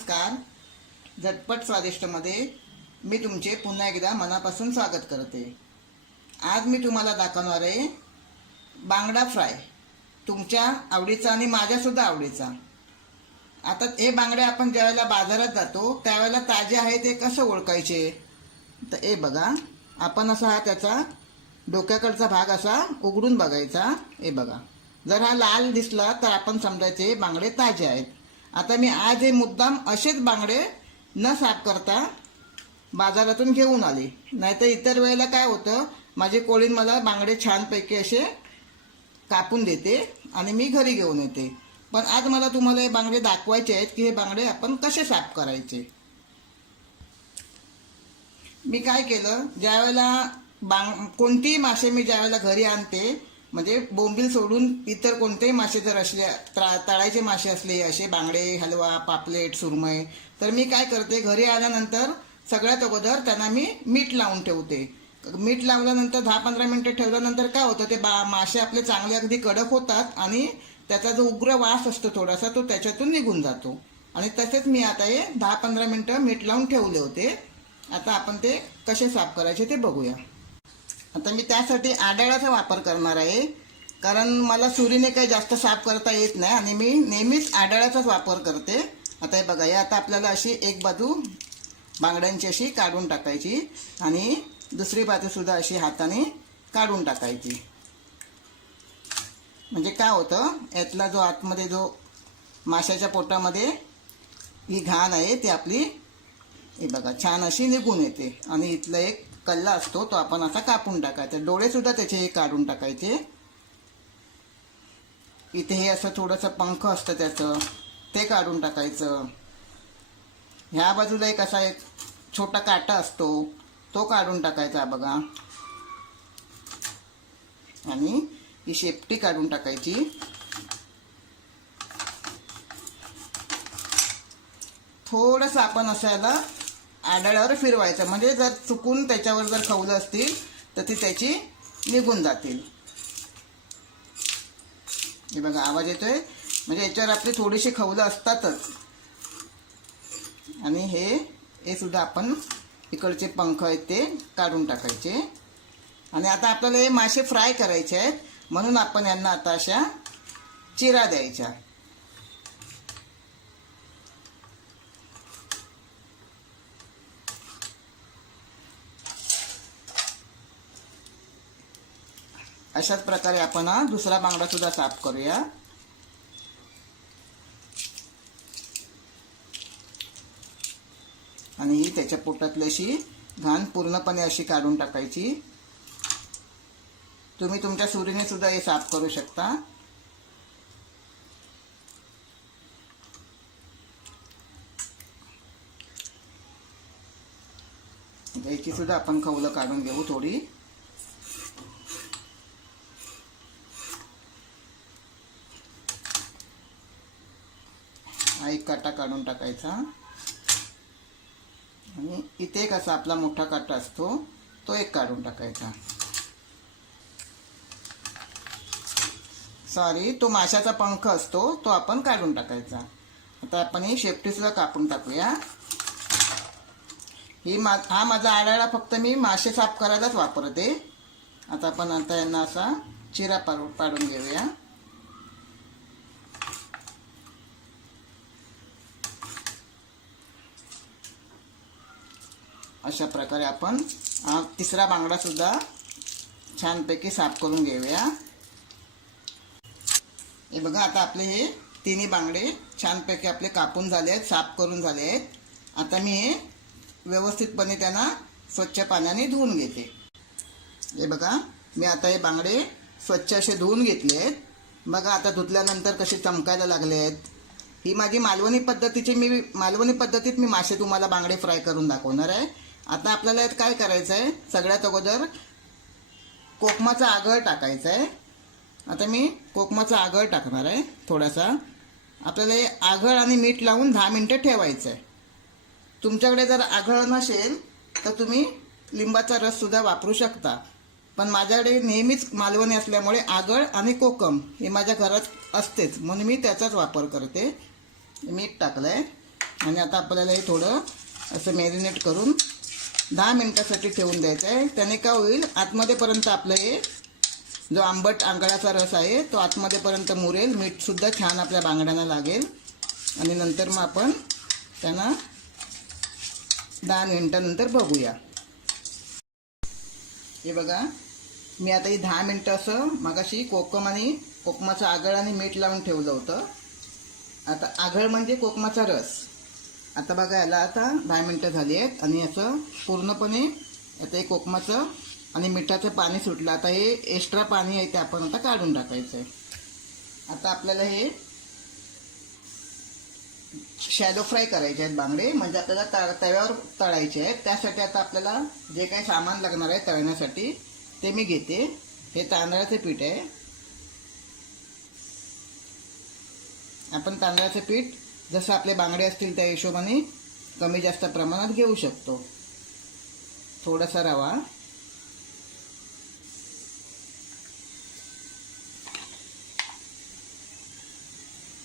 नमस्कार. झटपट स्वादिष्टमध्ये मी तुमचे पुन्हा एकदा मनापासून स्वागत करते. आज मी तुम्हाला दाखवणार आहे बांगडा फ्राय. तुमच्या आवडीचा आणि माझ्यासुद्धा आवडीचा. आता हे बांगडे आपण ज्यावेळेला बाजारात जातो त्यावेळेला ताजे आहे ते कसं ओळखायचे? तर हे बघा आपण असा हा त्याचा डोक्याकडचा भाग असा उघडून बघायचा. हे बघा. जर हा लाल दिसला तर आपण समजायचे बांगडे ताजे आहेत. आता मी आज हे मुद्दाम असेच बांगडे न साफ करता बाजारातून घेऊन आले. नाहीतर इतर वेळेला काय होतं माझे कोळीन मला बांगडे छानपैकी असे कापून देते आणि मी घरी घेऊन येते. पण आज मला तुम्हाला हे बांगडे दाखवायचे आहेत की हे बांगडे आपण कसे साफ करायचे? मी काय केलं ज्यावेळेला बांग कोणतीही मासे मी ज्यावेळेला घरी आणते म्हणजे बोंबील सोडून इतर कोणतेही मासे जर असले तळायचे मासे असले असे बांगडे हलवा पापलेट सुरमई तर मी काय करते घरी आल्यानंतर सगळ्यात अगोदर त्यांना मी मीठ लावून ठेवते. मीठ लावल्यानंतर दहा पंधरा मिनटं ठेवल्यानंतर काय होतं ते बा मासे आपले चांगले अगदी कडक होतात आणि त्याचा जो उग्र वास असतो थोडासा तो त्याच्यातून निघून जातो. आणि तसेच मी आता हे दहा पंधरा मिनटं मीठ लावून ठेवले होते. आता आपण ते कसे साफ करायचे ते बघूया. आता मी त्यासाठी आडाळाचा वापर करणार आहे. कारण मला सुरीने काही जास्त साफ करता येत नाही आणि मी नेहमीच आडाळाचाच वापर करते. आता हे बघा हे आता आपल्याला अशी एक बाजू बांगड्यांची अशी काढून टाकायची आणि दुसरी बाजूसुद्धा अशी हाताने काढून टाकायची. म्हणजे काय होतं यातला जो आतमध्ये जो माशाच्या पोटामध्ये ही घाण आहे ती आपली हे बघा छान अशी निघून येते. आणि इथलं एक कल्ला असतो तो आपण असा कापून टाकायचा. डोळे सुद्धा त्याचे हे काढून टाकायचे. इथे हे असं थोडंसं पंख असतं त्याचं ते काढून टाकायचं. ह्या बाजूला एक असा एक छोटा काटा असतो तो काढून टाकायचा बघा. आणि ही शेपटी काढून टाकायची. थोडंसं आपण असं याला आडाळ्यावर फिरवायचं. म्हणजे जर चुकून त्याच्यावर जर खवलं असतील तर ती त्याची निघून जातील. हे बघा आवाज येतोय? म्हणजे याच्यावर आपली थोडीशी खवलं असतातच. आणि हे हे सुद्धा आपण इकडचे पंख आहेत ते काढून टाकायचे. आणि आता आपल्याला हे मासे फ्राय करायचे आहेत म्हणून आपण यांना आता अशा चिरा द्यायच्या. अशाच प्रकारे आपण हा दुसरा बांगडा सुद्धा साफ करूया. आणि ही त्याच्या पोटातली अशी घाण पूर्णपणे अशी काढून टाकायची. तुम्ही तुमच्या सुरीने सुद्धा हे साफ करू शकता. याची सुद्धा आपण खवलं काढून घेऊ थोडी. एक काटा काढून टाकायचा. आणि इथे एक असा आपला मोठा काटा असतो तो एक काढून टाकायचा. सॉरी तो माशाचा पंख असतो तो आपण काढून टाकायचा. आता आपण ही शेपटीसुद्धा कापून टाकूया. ही मा हा माझा आडाळा फक्त मी मासे साफ करायलाच वापरते. आता आपण आता यांना असा चिरा पाडू पाडून घेऊया. अशा प्रकारे आपण तिसरा बांगडासुद्धा छानपैकी साफ करून घेऊया. हे बघा आता आपले हे तिन्ही बांगडे छानपैकी आपले कापून झाले आहेत साफ करून झाले आहेत. आता मी हे व्यवस्थितपणे त्यांना स्वच्छ पाण्याने धुवून घेते. हे बघा मी आता हे बांगडे स्वच्छ असे धुवून घेतले आहेत. बघा आता धुतल्यानंतर कसे चमकायला लागले आहेत. ही माझी मालवणी पद्धतीची मी मालवणी पद्धतीत मी मासे तुम्हाला बांगडे फ्राय करून दाखवणार आहे. आता आपल्याला यात काय करायचं आहे सगळ्यात अगोदर कोकमाचा आगळ टाकायचा आहे आता मी कोकमाचा आगळ टाकणार आहे थोडासा. आपल्याला हे आगळ आणि मीठ लावून दहा मिनटं ठेवायचं आहे तुमच्याकडे जर आगळ नसेल तर तुम्ही लिंबाचा रससुद्धा वापरू शकता. पण माझ्याकडे नेहमीच मालवणी असल्यामुळे आगळ आणि कोकम हे माझ्या घरात असतेच म्हणून मी त्याचाच वापर करते. मीठ टाकलं आहे आणि आता आपल्याला हे थोडं असं मॅरिनेट करून दहा मिनटासाठी ठेवून द्यायचं आहे त्याने काय होईल आतमध्येपर्यंत आपलं हे जो आंबट आंगळाचा रस आहे तो आतमध्येपर्यंत मुरेल. मीठसुद्धा छान आपल्या बांगड्यांना लागेल. आणि नंतर मग आपण त्यांना दहा मिनटानंतर बघूया. हे बघा मी आता ही दहा मिनटं असं मगाशी कोकम आणि कोकमाचं आगळ आणि मीठ लावून ठेवलं होतं. आता आगळ म्हणजे कोकमाचा रस. आता बघा याला आता दहा मिनटं झाली आहेत आणि असं पूर्णपणे आता हे कोकमाचं आणि मिठाचं पाणी सुटलं. आता हे एक्स्ट्रा पाणी आहे ते आपण आता काढून टाकायचं आहे. आता आपल्याला हे शॅलो फ्राय करायचे आहेत बांगडे. म्हणजे आपल्याला तळ तव्यावर तळायचे आहेत. त्यासाठी आता आपल्याला जे काही सामान लागणार आहे तळण्यासाठी ते मी घेते. हे तांदळाचे पीठ आहे. आपण तांदळाचं पीठ जसं आपले बांगडे असतील त्या हिशोबाने कमी जास्त प्रमाणात घेऊ शकतो. थोडासा रवा.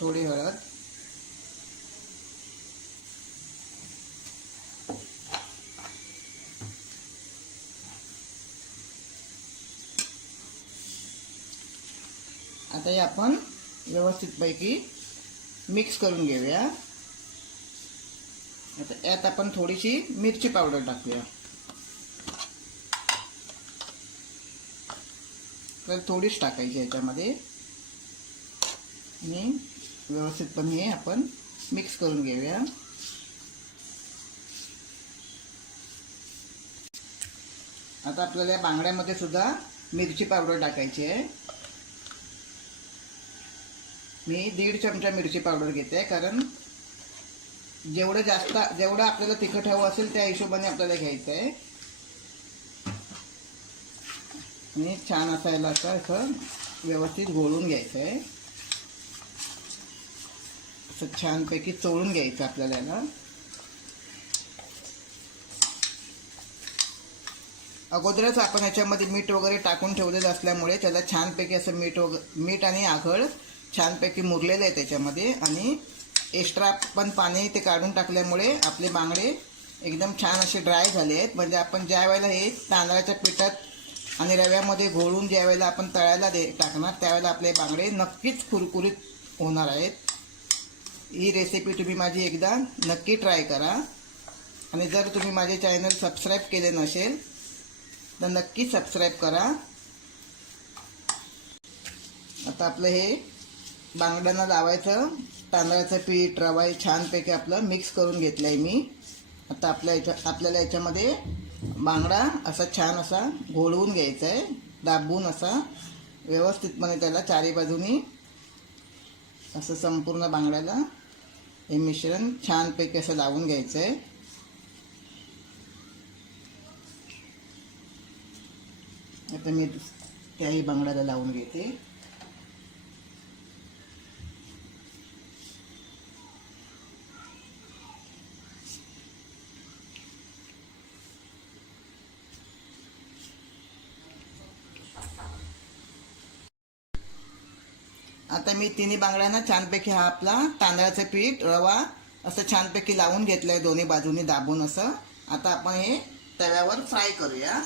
थोडी हळद. आता हे आपण व्यवस्थितपैकी मिक्स करून घेऊया. आता यात आपण थोडीशी मिरची पावडर टाकूया. तर थोडीच टाकायची याच्यामध्ये. आणि व्यवस्थितपणे हे आपण मिक्स करून घेऊया. आता आपल्याला या बांगड्यामध्ये सुद्धा मिरची पावडर टाकायची आहे. मी दीड चमचा मिरची पावडर घेते कारण जेवढं जास्त जेवढं आपल्याला तिखट हवं असेल त्या हिशोबाने आपल्याला घ्यायचं आहे आणि छान असं याला असं असं व्यवस्थित घोळून घ्यायचं आहे असं छानपैकी चोळून घ्यायचं आपल्याला याला. अगोदरच आपण याच्यामध्ये मीठ वगैरे टाकून ठेवलेलं असल्यामुळे त्याला छानपैकी असं मीठ वग मीठ आणि आघळ छानपैकी मुरलेलं आहे त्याच्यामध्ये. आणि एक्स्ट्रा पण पाणी ते काढून टाकल्यामुळे आपले बांगडे एकदम छान असे ड्राय झाले आहेत. म्हणजे आपण ज्या वेळेला हे तांदळाच्या पिठात आणि रव्यामध्ये घोळून ज्या वेळेला आपण तळायला दे टाकणार त्यावेळेला आपले बांगडे नक्कीच कुरकुरीत होणार आहेत. ही रेसिपी तुम्ही माझी एकदा नक्की ट्राय करा. आणि जर तुम्ही माझे चॅनल सबस्क्राईब केले नसेल तर नक्की सबस्क्राईब करा. आता आपलं हे बांगड्यांना लावायचं तांदळाचं पीठ रवा हे छानपैकी आपलं मिक्स करून घेतलं आहे मी. आता आपल्या याच्या आपल्याला याच्यामध्ये बांगडा असा छान असा घोळवून घ्यायचा आहे दाबून असा व्यवस्थितपणे त्याला चारी बाजूनी असं संपूर्ण बांगड्याला हे मिश्रण छानपैकी असं लावून घ्यायचं आहे आता मी त्याही बांगड्याला लावून घेते. आता मी तिन्ही बांगड्यांना छानपैकी हा आपला तांदळाचं पीठ रवा असं छानपैकी लावून घेतलं आहे दोन्ही बाजूनी दाबून असं. आता आपण हे तव्यावर फ्राय करूया.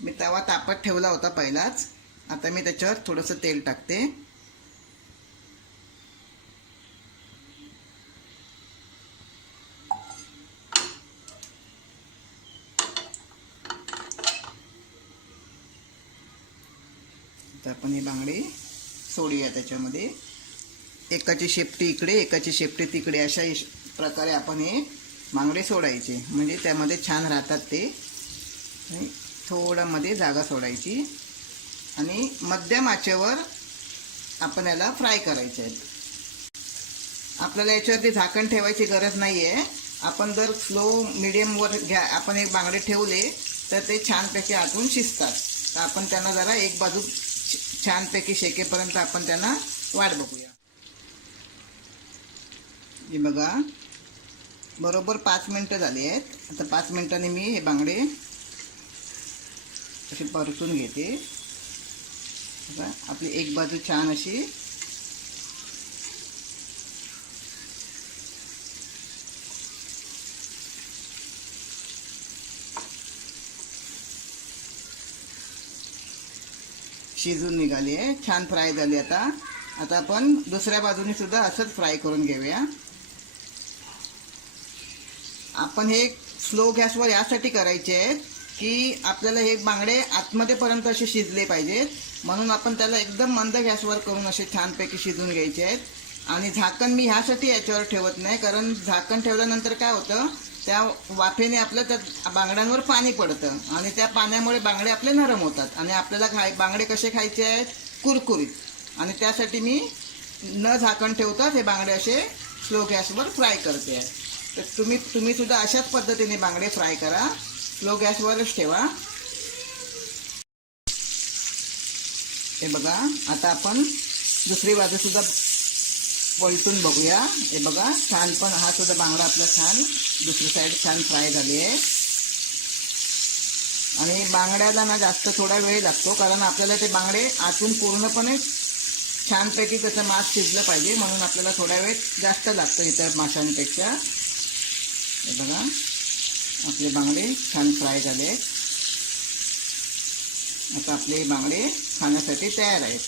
मी तवा तापत ठेवला होता पहिलाच. आता मी त्याच्यावर थोडंसं तेल टाकते. तर आपण हे बांगडे सोडूया त्याच्यामध्ये. एकाची शेपटी इकडे एकाची शेपटी तिकडे अशा प्रकारे आपण हे बांगडे सोडायचे. म्हणजे त्यामध्ये छान राहतात ते. आणि मध्ये जागा सोडायची. आणि मध्यम आचेवर आपण याला फ्राय करायचे आहेत. आपल्याला याच्यावरती झाकण ठेवायची गरज नाही आहे आपण जर स्लो मिडियमवर घ्या आपण एक बांगडे ठेवले तर ते छानपैकी आतून शिजतात. तर आपण त्यांना जरा एक बाजू छानपैकी शेकेपर्यंत आपण त्यांना वाट बघूया. हे बघा. बरोबर पाच मिनटं झाली आहेत. आता पाच मिनटांनी मी हे बांगडे असे परतून घेते. बघा आपली एक बाजू छान अशी शिजून निघाली आहे. छान फ्राय झाली आता. आता आपण दुसऱ्या बाजूने सुद्धा असंच फ्राय करून घेऊया. आपण हे स्लो गॅसवर यासाठी करायचे आहेत की आपल्याला हे बांगडे आतमध्येपर्यंत असे शिजले पाहिजेत. म्हणून आपण त्याला एकदम मंद गॅसवर करून असे छानपैकी शिजून घ्यायचे आहेत. आणि झाकण मी ह्यासाठी याच्यावर ठेवत नाही कारण झाकण ठेवल्यानंतर काय होतं? त्या वाफेने आपल्या त्या बांगड्यांवर पाणी पडतं. आणि त्या पाण्यामुळे बांगडे आपले नरम होतात. आणि आपल्याला खाय बांगडे कसे खायचे आहेत? कुरकुरीत. आणि त्यासाठी मी न झाकण ठेवता हे बांगडे असे स्लो गॅसवर फ्राय करते. आहे तर तुम्ही तुम्ही सुद्धा अशाच पद्धतीने बांगडे फ्राय करा. स्लो गॅसवरच ठेवा. हे बघा आता आपण दुसरी बाजूसुद्धा पलटून बघूया. हे बघा छान पण हा सुद्धा बांगडा आपला छान. दुसरी साईड छान फ्राय झाली आहे. आणि बांगड्याला ना जास्त थोडा वेळ लागतो कारण आपल्याला ते बांगडे आतून पूर्णपणे छानपैकी त्याचं मास शिजलं पाहिजे म्हणून आपल्याला थोडा वेळ जास्त लागतो इतर माशांपेक्षा. हे बघा आपले बांगडे छान फ्राय झाले. आहेत आता आपले बांगडे खाण्यासाठी तयार आहेत.